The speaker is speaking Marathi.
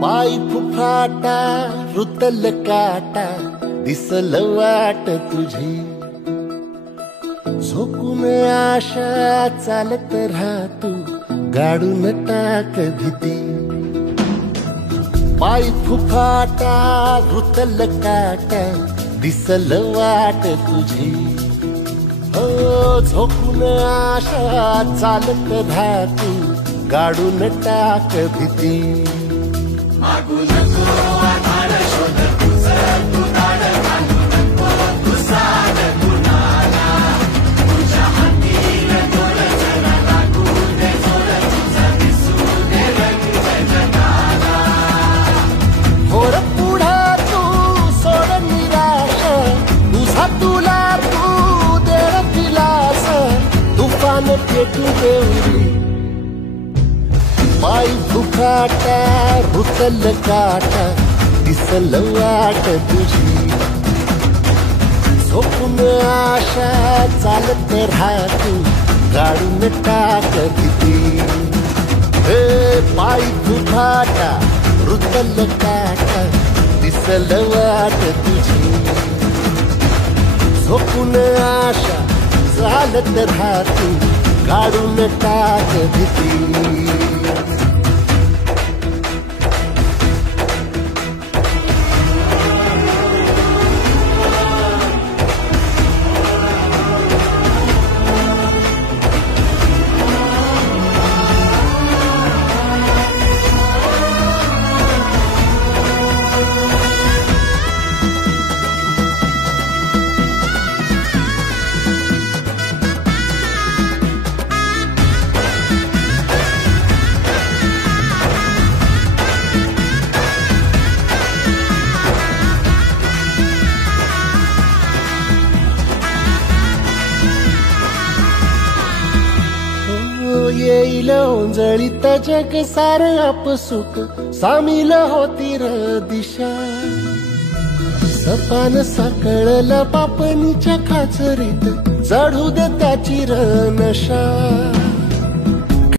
पाय फुफाटा रुतल काटा दिसल वाट तुझी, झोकून आशा चालत राहतू गाडून टाक भीती। पाय फुफाटा रुतल काटा दिसल वाट तुझी, हो झोकून आशा चालत राहतू गाडून टाक भीती। मागू नको आधार शोध तुझं तू दाड घालू नको तू साध कुणाला, तुझ्या हातीन दोर जरा लागू दे जोर तुझा दिसू दे रंग जगाला। होर पुढे तू सोड निराश, तुझा तुला तू दे दिलास, तुफान पेटू देऊरी। पाय फुफाटा रुतल काटा दिसल वाट तुझी, झोपून आशा चालत राहतू गाडून टाक भीती। पाय फुफाटा रुतल काटा दिसल वाट तुझी, झोपून आशा चालत राहतू गाडून टाक भीती। येईल ओंजळीत जग सार आपसुक, सामील होती र दिशा। सपान साकळला पापणीच्या खाचरीत, चढू दे त्याची र नशा।